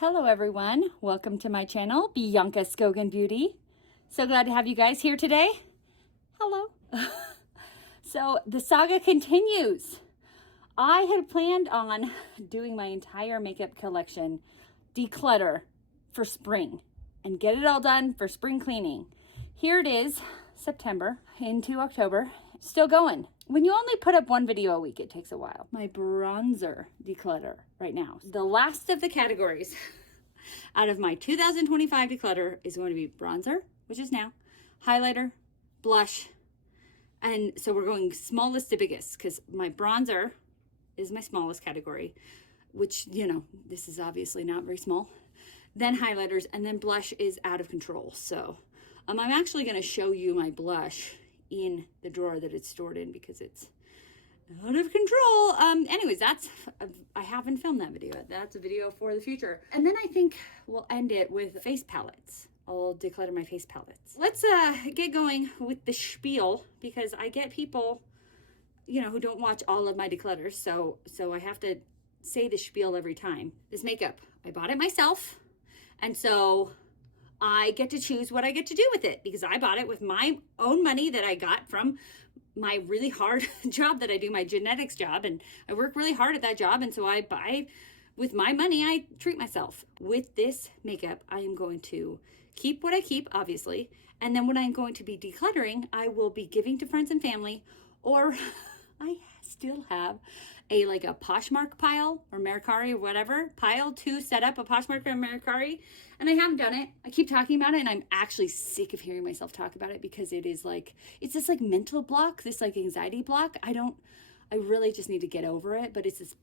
Hello everyone, welcome to my channel, Bianca Skogan Beauty. So glad to have you guys here today. Hello. So the saga continues. I had planned on doing my entire makeup collection, declutter for spring, and get it all done for spring cleaning. Here it is, September into October, still going. When you only put up one video a week, it takes a while. My bronzer declutter right now. The last of the categories out of my 2025 declutter is going to be bronzer, which is now, highlighter, blush, and so we're going smallest to biggest because my bronzer is my smallest category, which, you know, this is obviously not very small. Then highlighters, and then blush is out of control. So I'm actually going to show you my blush in the drawer that it's stored in because it's out of control. Anyways, I haven't filmed that video. That's a video for the future. And then I think we'll end it with face palettes. I'll declutter my face palettes. Let's get going with the spiel because I get people, you know, who don't watch all of my declutters. So I have to say the spiel every time. This makeup, I bought it myself. And so I get to choose what I get to do with it because I bought it with my own money that I got from my really hard job that I do, my genetics job. And I work really hard at that job. And so I buy with my money, I treat myself. With this makeup, I am going to keep what I keep, obviously. And then when I'm going to be decluttering, I will be giving to friends and family, or I still have a Poshmark pile or Mercari or whatever pile to set up a Poshmark or Mercari, and I haven't done it. I keep talking about it, and I'm actually sick of hearing myself talk about it because it is it's this mental block, this anxiety block. I really just need to get over it, but it's this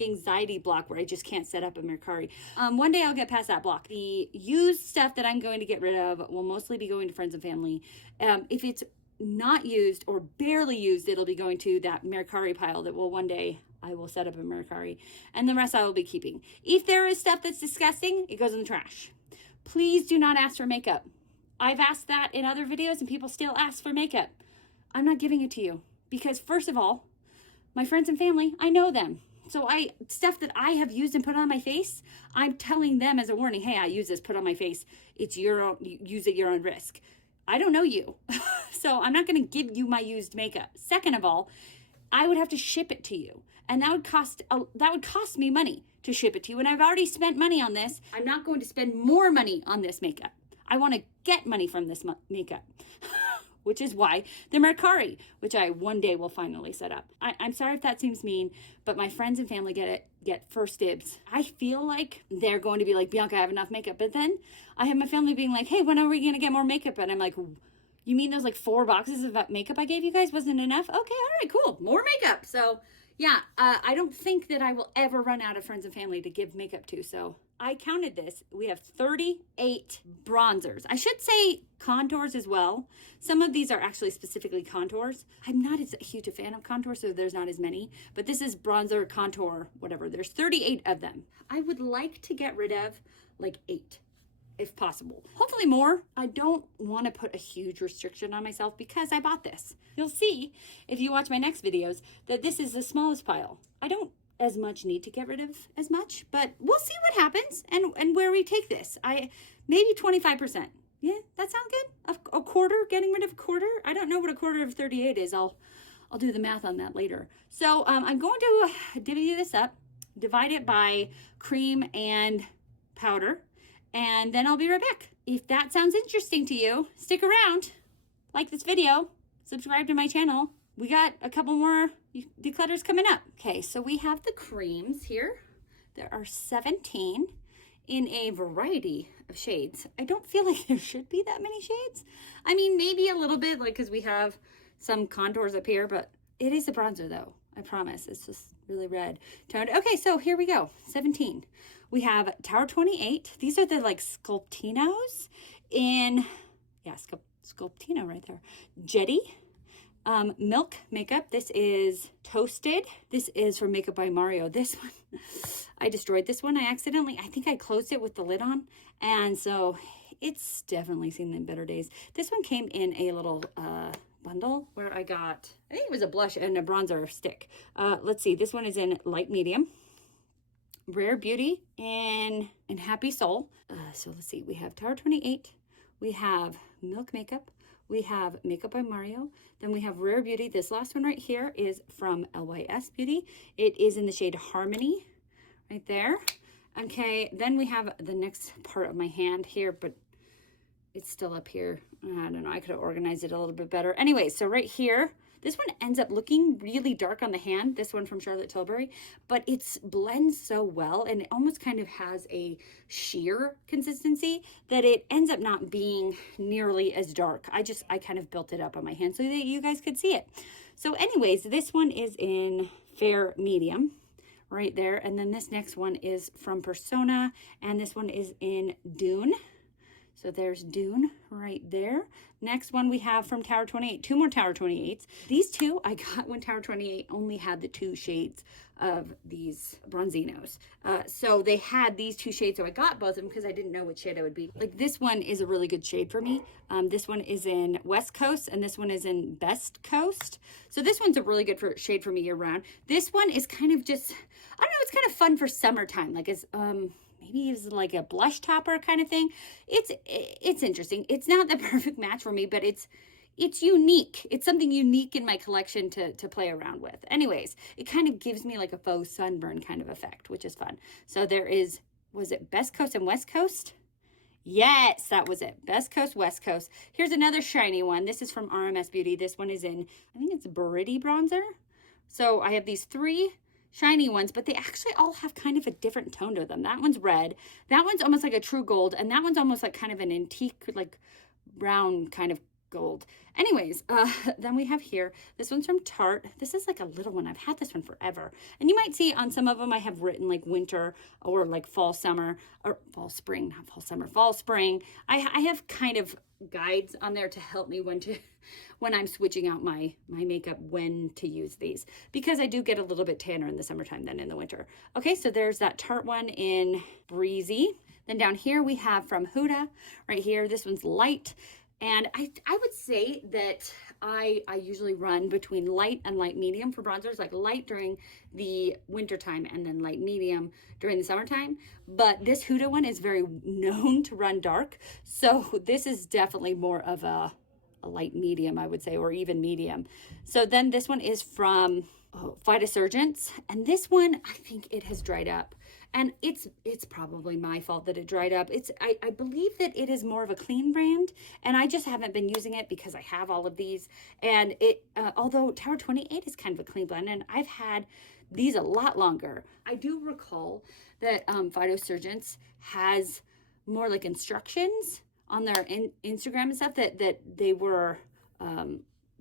anxiety block where I just can't set up a Mercari. One day I'll get past that block. The used stuff that I'm going to get rid of will mostly be going to friends and family. If it's not used or barely used, it'll be going to that Mercari pile that will one day I will set up a Mercari, and the rest I will be keeping. If there is stuff that's disgusting, it goes in the trash. Please do not ask for makeup. I've asked that in other videos and people still ask for makeup. I'm not giving it to you because, first of all, my friends and family, I know them. So stuff that I have used and put on my face, I'm telling them as a warning, hey, I use this, put on my face. It's your own, use at your own risk. I don't know you. So I'm not going to give you my used makeup. Second of all, I would have to ship it to you. And that would cost me money to ship it to you. And I've already spent money on this. I'm not going to spend more money on this makeup. I want to get money from this makeup. Which is why the Mercari, which I one day will finally set up. I'm sorry if that seems mean, but my friends and family get first dibs. I feel like they're going to be like, Bianca, I have enough makeup. But then I have my family being like, hey, when are we going to get more makeup? And I'm like, you mean those 4 boxes of makeup I gave you guys wasn't enough? Okay, all right, cool. More makeup. So yeah, I don't think that I will ever run out of friends and family to give makeup to. So I counted this. We have 38 bronzers. I should say contours as well. Some of these are actually specifically contours. I'm not as huge a fan of contours, so there's not as many. But this is bronzer, contour, whatever. There's 38 of them. I would like to get rid of 8, if possible. Hopefully more. I don't want to put a huge restriction on myself because I bought this. You'll see, if you watch my next videos, that this is the smallest pile. I don't as much need to get rid of as much, but we'll see what happens and where we take this. Maybe 25%. Yeah, that sounds good. A quarter, getting rid of a quarter. I don't know what a quarter of 38 is. I'll do the math on that later. So I'm going to divvy this up, divide it by cream and powder, and then I'll be right back. If that sounds interesting to you, stick around, like this video, subscribe to my channel. We got a couple more declutters coming up. Okay, so we have the creams here. There are 17 in a variety of shades. I don't feel like there should be that many shades. I mean, maybe a little bit, because we have some contours up here, but it is a bronzer though, I promise. It's just really red toned. Okay, so here we go, 17. We have Tower 28. These are the Sculptinos in, yeah, Sculptino right there. Jetty. Milk makeup. This is Toasted. This is from Makeup by Mario. This one, I destroyed this one. I think I closed it with the lid on. And so it's definitely seen the better days. This one came in a little bundle where I got, I think it was a blush and a bronzer stick. Let's see. This one is in light medium. Rare Beauty in Happy Soul. So let's see, we have Tower 28, we have Milk Makeup, we have Makeup by Mario, then we have Rare Beauty. This last one right here is from LYS Beauty. It is in the shade Harmony, right there. Okay, then we have the next part of my hand here, but it's still up here. I don't know, I could have organized it a little bit better. Anyway, so right here, this one ends up looking really dark on the hand, this one from Charlotte Tilbury, but it blends so well and it almost kind of has a sheer consistency that it ends up not being nearly as dark. I kind of built it up on my hand so that you guys could see it. So anyways, this one is in Fair Medium right there. And then this next one is from Persona, and this one is in Dune. So there's Dune right there. Next one we have from Tower 28, 2 more Tower 28s. These two I got when Tower 28 only had the 2 shades of these Bronzinos. So they had these 2 shades, so I got both of them because I didn't know which shade I would be. Like this one is a really good shade for me. This one is in West Coast and this one is in Best Coast. So this one's a really good shade for me year round. This one is kind of just, I don't know, it's kind of fun for summertime. Like it's, maybe it's like a blush topper kind of thing. It's interesting. It's not the perfect match for me, but it's unique. It's something unique in my collection to play around with. Anyways, it kind of gives me like a faux sunburn kind of effect, which is fun. So there is, was it Best Coast and West Coast? Yes, that was it. Best Coast, West Coast. Here's another shiny one. This is from RMS Beauty. This one is in, I think it's Berity Bronzer. So I have these 3 shiny ones, but they actually all have kind of a different tone to them. That one's red, that one's almost like a true gold, and that one's almost like kind of an antique, like brown kind of gold. Anyways, then we have here, this one's from Tarte. This is like a little one. I've had this one forever. And you might see on some of them I have written like winter or like fall, summer, or fall, spring, not fall, summer, fall, spring. I have kind of guides on there to help me when I'm switching out my makeup, when to use these, because I do get a little bit tanner in the summertime than in the winter. Okay, so there's that Tarte one in Breezy. Then down here we have from Huda right here. This one's light. And I would say that I usually run between light and light medium for bronzers, like light during the winter time and then light medium during the summertime. But this Huda one is very known to run dark. So this is definitely more of a light medium, I would say, or even medium. So then this one is from Phytosurgence. And this one, I think it has dried up. And it's probably my fault that it dried up. I believe that it is more of a clean brand, and I just haven't been using it because I have all of these. And it, although Tower 28 is kind of a clean blend, and I've had these a lot longer. I do recall that Phytosurgence has more like instructions on their Instagram and stuff that they were,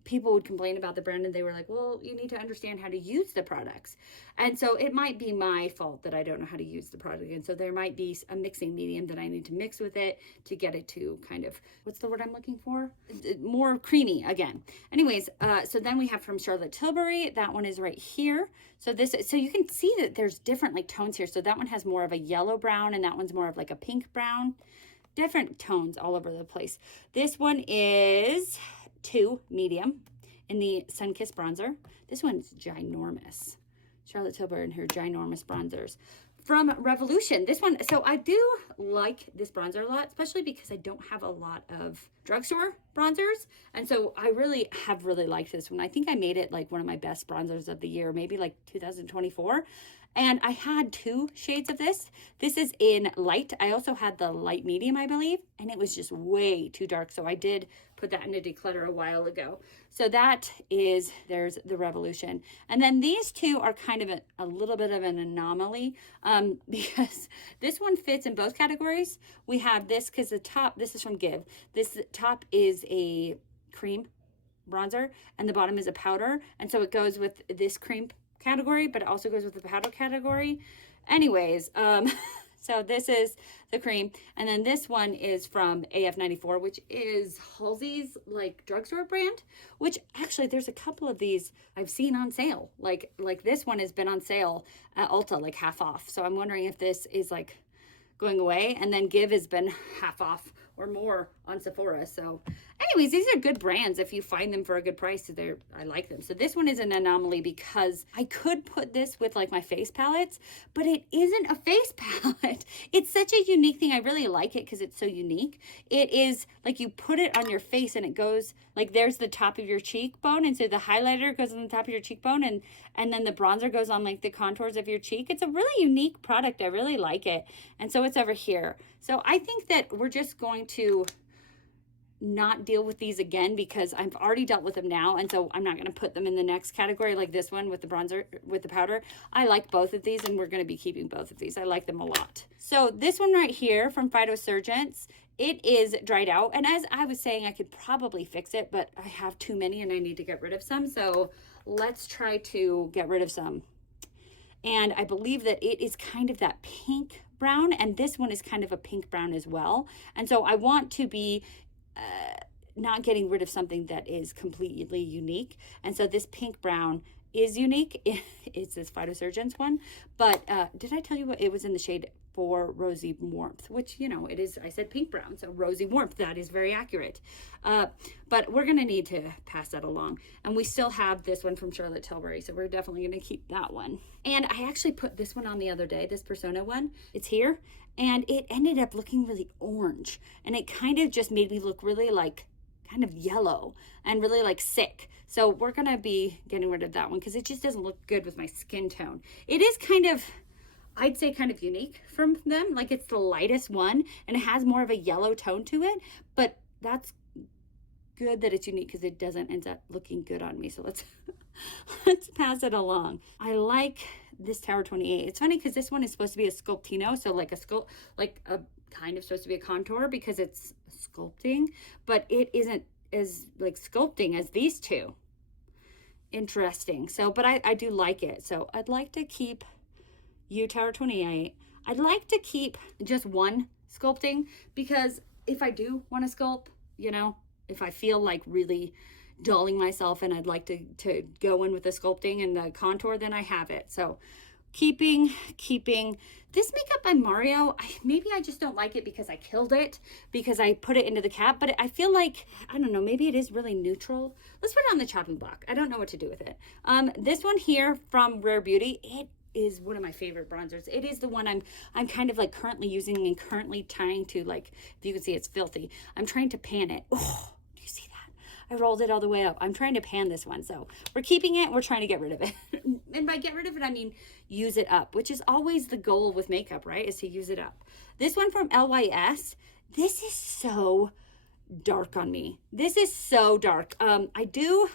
people would complain about the brand and they were like, well, you need to understand how to use the products. And so it might be my fault that I don't know how to use the product. And so there might be a mixing medium that I need to mix with it to get it to kind of, what's the word I'm looking for? More creamy again. Anyways, so then we have from Charlotte Tilbury, that one is right here. So so you can see that there's different like tones here. So that one has more of a yellow brown and that one's more of like a pink brown. Different tones all over the place. This one is 2 medium in the Sunkissed bronzer. This one's ginormous. Charlotte Tilbury and her ginormous bronzers. From Revolution, this one, so I do like this bronzer a lot, especially because I don't have a lot of drugstore bronzers. And so I have really liked this one. I think I made it like one of my best bronzers of the year, maybe like 2024. And I had 2 shades of this. This is in light. I also had the light medium, I believe, and it was just way too dark. So I did put that in a declutter a while ago. So there's the Revolution. And then these 2 are kind of a little bit of an anomaly because this one fits in both categories. We have this because the top, this is from Give. This top is a cream bronzer and the bottom is a powder. And so it goes with this cream category, but it also goes with the powder category. Anyways, so this is the cream, and then this one is from AF94, which is Halsey's like drugstore brand, which actually there's a couple of these I've seen on sale. Like this one has been on sale at Ulta, like half off. So I'm wondering if this is like going away. And then Give has been half off or more on Sephora. So anyways, these are good brands if you find them for a good price. I like them. So this one is an anomaly because I could put this with like my face palettes, but it isn't a face palette. It's such a unique thing. I really like it because it's so unique. It is like you put it on your face and it goes like there's the top of your cheekbone, and so the highlighter goes on the top of your cheekbone, and then the bronzer goes on like the contours of your cheek. It's a really unique product. I really like it. And so it's over here. So I think that we're just going to not deal with these again because I've already dealt with them now, and so I'm not going to put them in the next category like this one with the bronzer, with the powder. I like both of these, and we're going to be keeping both of these. I like them a lot. So this one right here from Phytosurgence, it is dried out, and as I was saying, I could probably fix it, but I have too many and I need to get rid of some. So let's try to get rid of some. And I believe that it is kind of that pink brown, and this one is kind of a pink brown as well. And so I want to be not getting rid of something that is completely unique. And so this pink brown is unique. It's this Phytosurgence one. But did I tell you what it was in the shade for Rosy Warmth, which, you know, it is, I said pink brown, so Rosy Warmth, that is very accurate. But we're going to need to pass that along. And we still have this one from Charlotte Tilbury, so we're definitely going to keep that one. And I actually put this one on the other day, this Persona one. It's here, and it ended up looking really orange, and it kind of just made me look really like kind of yellow and really like sick. So we're going to be getting rid of that one because it just doesn't look good with my skin tone. It is kind of, I'd say, kind of unique from them. Like it's the lightest one and it has more of a yellow tone to it, but that's good that it's unique because it doesn't end up looking good on me. So let's pass it along. I like this Tower 28. It's funny because this one is supposed to be a Sculptino, so like a kind of supposed to be a contour because it's sculpting, but it isn't as like sculpting as these two. Interesting. So, but I do like it. So I'd like to keep you Tower 28. I'd like to keep just one sculpting because if I do want to sculpt, you know, if I feel like really dulling myself and I'd like to go in with the sculpting and the contour, then I have it. So keeping this makeup by Mario. Maybe I just don't like it because I killed it because I put it into the cap, but I feel like, I don't know, maybe it is really neutral. Let's put it on the chopping block. I don't know what to do with it. This one here from Rare Beauty, it is one of my favorite bronzers. It is the one I'm kind of like currently using and currently trying to, like, if you can see, it's filthy. I'm trying to pan it. Oh, do you see that? I rolled it all the way up. I'm trying to pan this one. So we're keeping it. We're trying to get rid of it. And by get rid of it, I mean use it up, which is always the goal with makeup, right? Is to use it up. This one from LYS, this is so dark on me. This is so dark. I do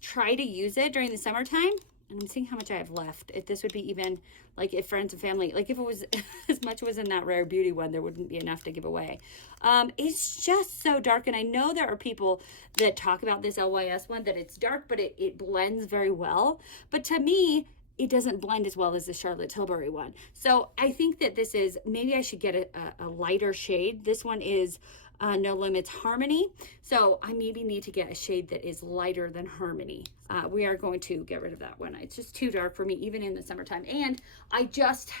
try to use it during the summertime. And I'm seeing how much I have left. If this would be even, like, if friends and family, like if it was as much was in that Rare Beauty one, there wouldn't be enough to give away. It's just so dark. And I know there are people that talk about this LYS one, that it's dark, but it blends very well. But to me, it doesn't blend as well as the Charlotte Tilbury one. So I think that this is, maybe I should get a lighter shade. This one is No Limits Harmony. So I maybe need to get a shade that is lighter than Harmony. We are going to get rid of that one. It's just too dark for me, even in the summertime. And I just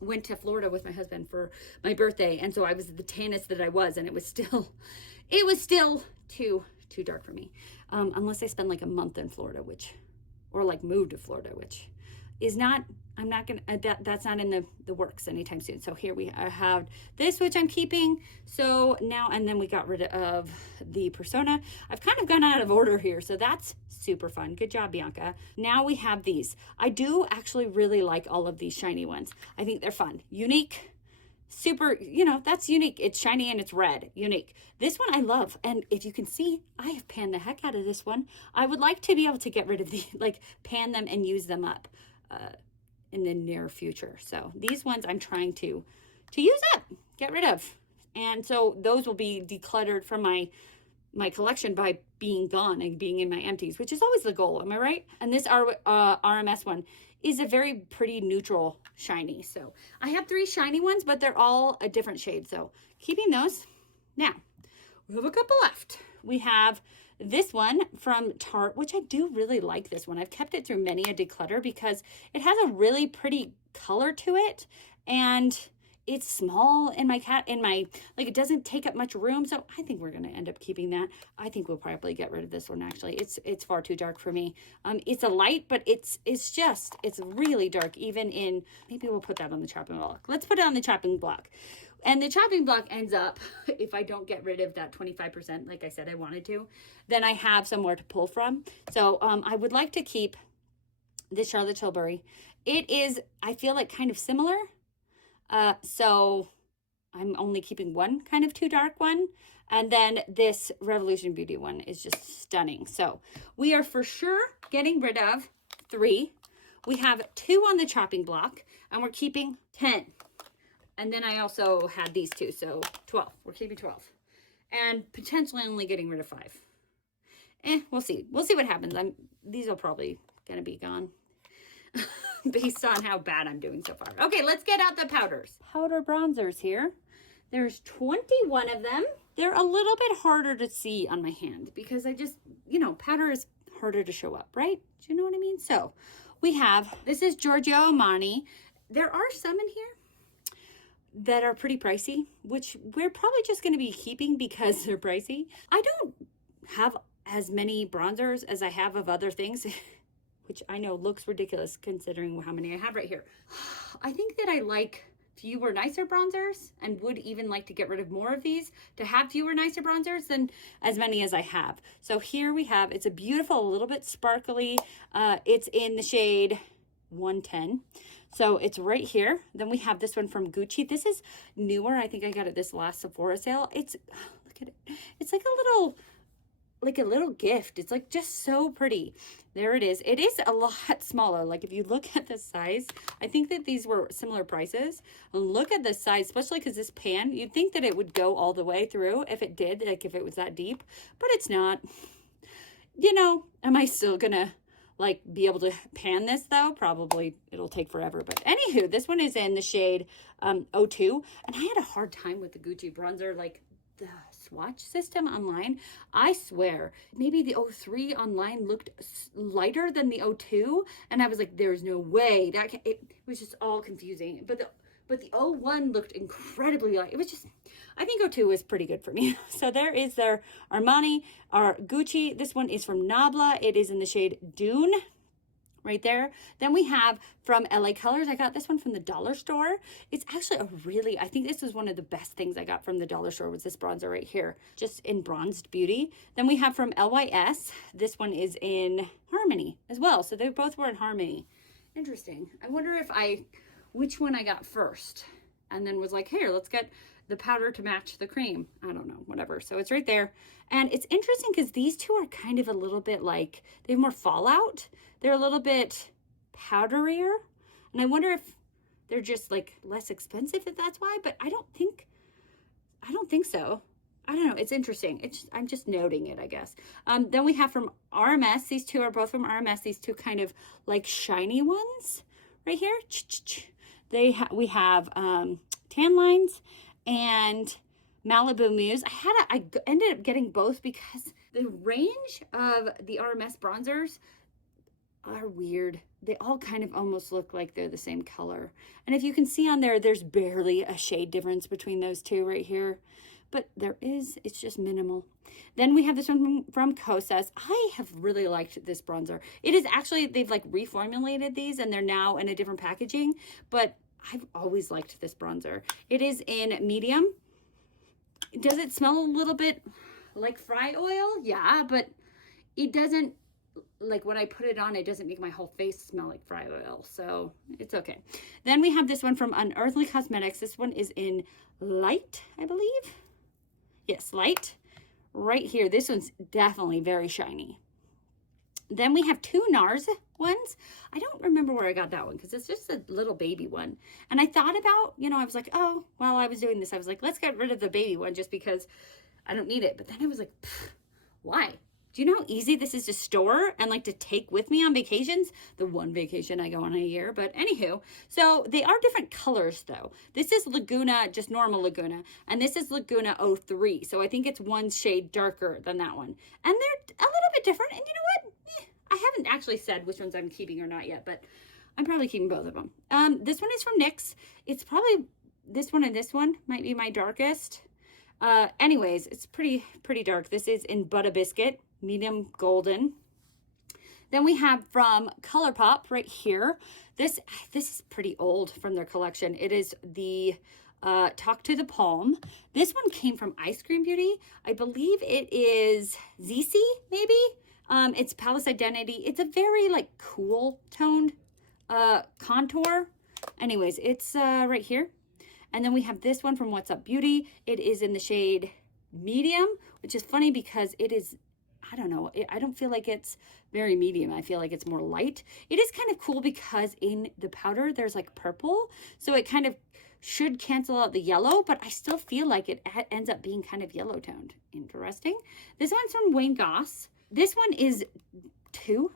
went to Florida with my husband for my birthday. And so I was the tannest that I was, and it was still too dark for me. Unless I spend like a month in Florida, or like move to Florida, which is not, I'm not gonna, that's not in the works anytime soon. So here we have this, which I'm keeping. So now, and then we got rid of the Persona. I've kind of gone out of order here, so that's super fun. Good job, Bianca. Now we have these. I do actually really like all of these shiny ones. I think they're fun, unique, super, you know, that's unique. It's shiny and it's red, unique. This one I love. And if you can see, I have panned the heck out of this one. I would like to be able to get rid of the, like, pan them and use them up in the near future. So these ones I'm trying to use up, get rid of. And so those will be decluttered from my collection by being gone and being in my empties, which is always the goal. Am I right? And this RMS one is a very pretty neutral shiny. So I have 3 shiny ones, but they're all a different shade. So keeping those. Now we have a couple left. We have this one from Tarte, which I do really like this one. I've kept it through many a declutter because it has a really pretty color to it, and it's small in my like it doesn't take up much room. So I think we're going to end up keeping that. I think we'll probably get rid of this one. Actually, it's far too dark for me. It's a light, but it's really dark. Even in, maybe we'll put that on the chopping block. Let's put it on the chopping block. And the chopping block ends up, if I don't get rid of that 25%, like I said I wanted to, then I have somewhere to pull from. So I would like to keep this Charlotte Tilbury. It is, I feel like, kind of similar. So I'm only keeping one kind of too dark one. And then this Revolution Beauty one is just stunning. So we are for sure getting rid of 3. We have 2 on the chopping block, and we're keeping 10. And then I also had these 2, so 12. We're keeping 12. And potentially only getting rid of 5. We'll see. We'll see what happens. These are probably going to be gone based on how bad I'm doing so far. Okay, let's get out the powders. Powder bronzers here. There's 21 of them. They're a little bit harder to see on my hand because I just, powder is harder to show up, right? Do you know what I mean? So we have, this is Giorgio Armani. There are some in here that are pretty pricey, which we're probably just going to be keeping because they're pricey. I don't have as many bronzers as I have of other things, which I know looks ridiculous considering how many I have right here. I think that I like fewer, nicer bronzers and would even like to get rid of more of these to have fewer, nicer bronzers than as many as I have. So here we have, it's a beautiful, a little bit sparkly. It's in the shade 110. So it's right here. Then we have this one from Gucci. This is newer. I think I got it this last Sephora sale. It's, look at it. It's like a little gift. It's like just so pretty. There it is. It is a lot smaller. Like if you look at the size, I think that these were similar prices. Look at the size, especially because this pan, you'd think that it would go all the way through if it did, like if it was that deep, but it's not. Am I still gonna be able to pan this though? Probably it'll take forever. But anywho, this one is in the shade 02. And I had a hard time with the Gucci bronzer, the swatch system online. I swear, maybe the 03 online looked lighter than the 02. And I was like, there's no way. It was just all confusing. But the 01 looked incredibly light. It was just, I think 02 is pretty good for me. So there is their Armani, our Gucci. This one is from Nabla. It is in the shade Dune, right there. Then we have from LA Colors. I got this one from the dollar store. It's actually I think this was one of the best things I got from the dollar store was this bronzer right here, just in Bronzed Beauty. Then we have from LYS. This one is in Harmony as well. So they both were in Harmony. Interesting. I wonder which one I got first and then was like, here, let's get the powder to match the cream. I don't know, whatever. So it's right there. And it's interesting because these two are kind of a little bit they have more fallout. They're a little bit powderier. And I wonder if they're just less expensive, if that's why, but I don't think so. I don't know. It's interesting. I'm just noting it, I guess. Then we have from RMS. These two are both from RMS. These two kind of shiny ones right here. We have Tan Lines and Malibu Muse. I ended up getting both because the range of the RMS bronzers are weird. They all kind of almost look like they're the same color. And if you can see on there, there's barely a shade difference between those two right here. But it's just minimal. Then we have this one from Kosas. I have really liked this bronzer. It is actually, they've reformulated these and they're now in a different packaging, but I've always liked this bronzer. It is in medium. Does it smell a little bit like fry oil? Yeah, but it doesn't, when I put it on, it doesn't make my whole face smell like fry oil. So it's okay. Then we have this one from Unearthly Cosmetics. This one is in light, I believe. Yes, light. Right here. This one's definitely very shiny. Then we have 2 NARS ones. I don't remember where I got that one because it's just a little baby one. And I thought about, I was like, oh, while I was doing this, I was like, let's get rid of the baby one just because I don't need it. But then I was like, why? Do you know how easy this is to store and to take with me on vacations? The one vacation I go on a year, but anywho. So they are different colors though. This is Laguna, just normal Laguna, and this is Laguna 03. So I think it's one shade darker than that one. And they're a little bit different. And you know what? I haven't actually said which ones I'm keeping or not yet, but I'm probably keeping both of them. This one is from NYX. It's probably this one and this one might be my darkest. Anyways, it's pretty dark. This is in Butter Biscuit, medium golden. Then we have from ColourPop right here. This is pretty old from their collection. It is the Talk to the Palm. This one came from Ice Cream Beauty. I believe it is ZC, maybe? It's Palace Identity. It's a very like cool toned contour. Anyways, it's right here. And then we have this one from What's Up Beauty. It is in the shade medium, which is funny because it is, I don't know, I don't feel like it's very medium. I feel like it's more light. It is kind of cool because in the powder, there's like purple. So it kind of should cancel out the yellow, but I still feel like it ends up being kind of yellow toned. Interesting. This one's from Wayne Goss. This one is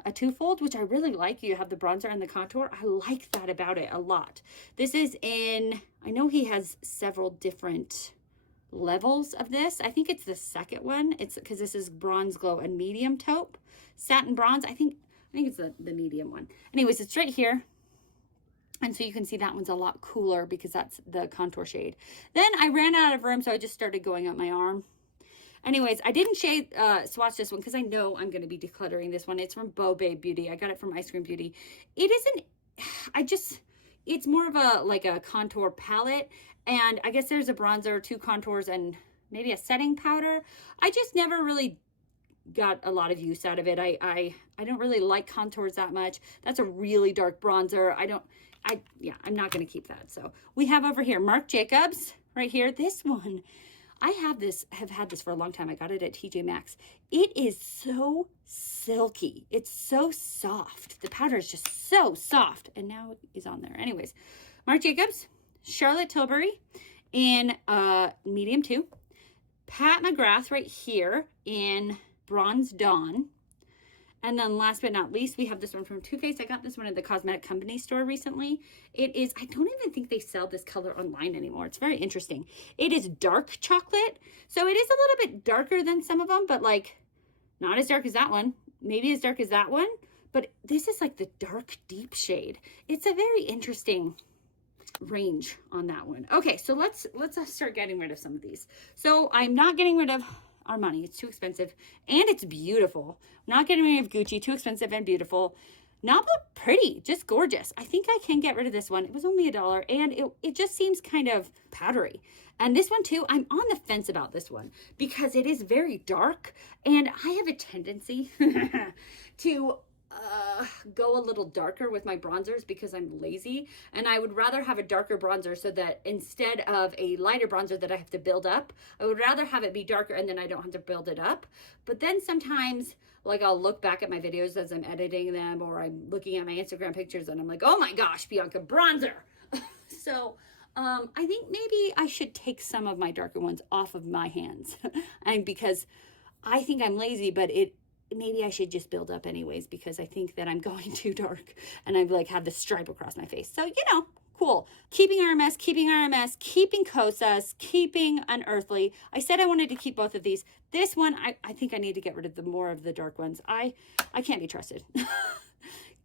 a twofold, which I really like. You have the bronzer and the contour. I like that about it a lot. This is in, I know he has several different levels of this. I think it's the second one. It's because this is Bronze Glow and Medium Taupe. Satin Bronze, I think it's the medium one. Anyways, it's right here. And so you can see that one's a lot cooler because that's the contour shade. Then I ran out of room, so I just started going up my arm. Anyways, I didn't swatch this one because I know I'm going to be decluttering this one. It's from Bo Babe Beauty. I got it from Ice Cream Beauty. It isn't, it's more of a contour palette. And I guess there's a bronzer, 2 contours, and maybe a setting powder. I just never really got a lot of use out of it. I don't really like contours that much. That's a really dark bronzer. I'm not going to keep that. So we have over here Marc Jacobs right here. This one, I have had this for a long time. I got it at TJ Maxx. It is so silky. It's so soft. The powder is just so soft. And now it is on there. Anyways, Marc Jacobs, Charlotte Tilbury in medium 2. Pat McGrath right here in Bronze Dawn. And then last but not least, we have this one from Too Faced. I got this one at the Cosmetic Company store recently. It is, I don't even think they sell this color online anymore. It's very interesting. It is dark chocolate. So it is a little bit darker than some of them, but like not as dark as that one. Maybe as dark as that one. But this is like the dark, deep shade. It's a very interesting range on that one. Okay, so let's start getting rid of some of these. So I'm not getting rid of Armani. It's too expensive and it's beautiful. I'm not getting rid of Gucci. Too expensive and beautiful. Not but pretty, just gorgeous. I think I can get rid of this one. It was only $1 and it just seems kind of powdery. And this one too, I'm on the fence about this one because it is very dark and I have a tendency to go a little darker with my bronzers because I'm lazy, and I would rather have a darker bronzer so that instead of a lighter bronzer that I have to build up, I would rather have it be darker and then I don't have to build it up. But then sometimes like I'll look back at my videos as I'm editing them, or I'm looking at my Instagram pictures and I'm like, oh my gosh, Bianca, bronzer. So I think maybe I should take some of my darker ones off of my hands and because I think I'm lazy, but maybe I should just build up anyways because I think that I'm going too dark and I've like had the stripe across my face. So, cool. Keeping RMS, keeping Kosas, keeping Unearthly. I said I wanted to keep both of these. This one, I think I need to get rid of more of the dark ones. I can't be trusted. This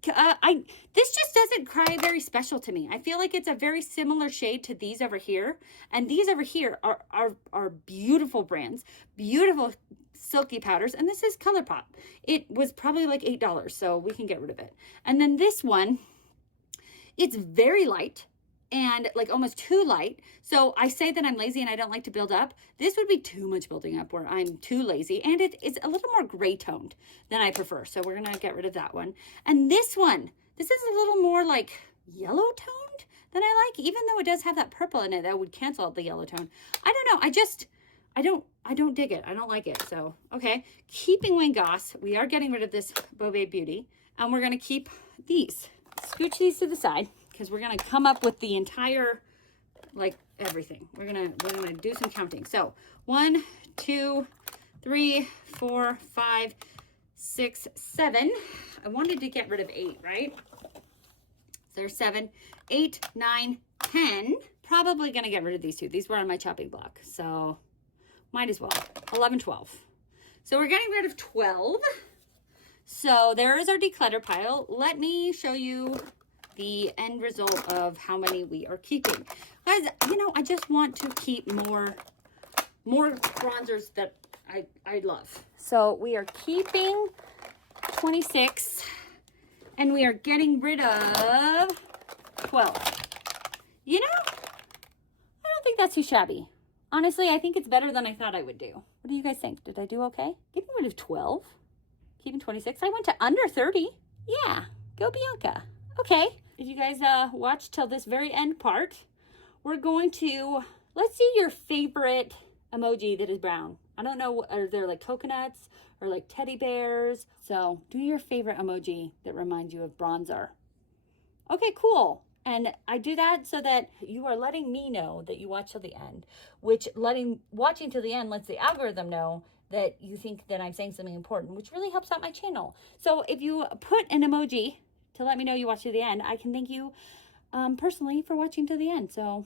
just doesn't cry very special to me. I feel like it's a very similar shade to these over here. And these over here are beautiful brands, beautiful silky powders, and this is ColourPop. It was probably like $8, so we can get rid of it. And then this one, it's very light and like almost too light. So I say that I'm lazy and I don't like to build up. This would be too much building up where I'm too lazy, and it's a little more gray toned than I prefer. So we're gonna get rid of that one. And this one, this is a little more like yellow toned than I like, even though it does have that purple in it that would cancel out the yellow tone. I don't know. I don't dig it. I don't like it. So, okay. Keeping Wayne Goss. We are getting rid of this Bo Babe Beauty. And we're going to keep these. Scooch these to the side because we're going to come up with the entire, like, everything. We're going to do some counting. So, 1, 2, 3, 4, 5, 6, 7. I wanted to get rid of 8, right? So there's 7, 8, 9, 10. Probably going to get rid of these 2. These were on my chopping block. So might as well. 11, 12. So we're getting rid of 12. So there is our declutter pile. Let me show you the end result of how many we are keeping. Guys, you know, I just want to keep more bronzers that I love. So we are keeping 26 and we are getting rid of 12. You know, I don't think that's too shabby. Honestly, I think it's better than I thought I would do. What do you guys think? Did I do okay? Getting rid of 12, keeping 26. I went to under 30. Yeah, go Bianca. Okay, if you guys watch till this very end part, we're going to, let's see your favorite emoji that is brown. I don't know, are there like coconuts or like teddy bears? So do your favorite emoji that reminds you of bronzer. Okay, cool. And I do that so that you are letting me know that you watch till the end, which watching till the end lets the algorithm know that you think that I'm saying something important, which really helps out my channel. So if you put an emoji to let me know you watch to the end, I can thank you personally for watching to the end. So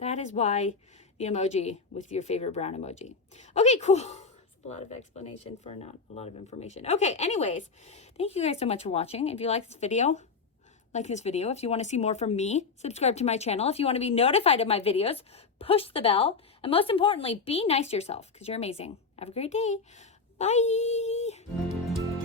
that is why the emoji with your favorite brown emoji. Okay, cool. That's a lot of explanation for not a lot of information. Okay, anyways, thank you guys so much for watching. If you like this video, if you want to see more from me, subscribe to my channel. If you want to be notified of my videos, push the bell. And most importantly, be nice to yourself because you're amazing. Have a great day. Bye.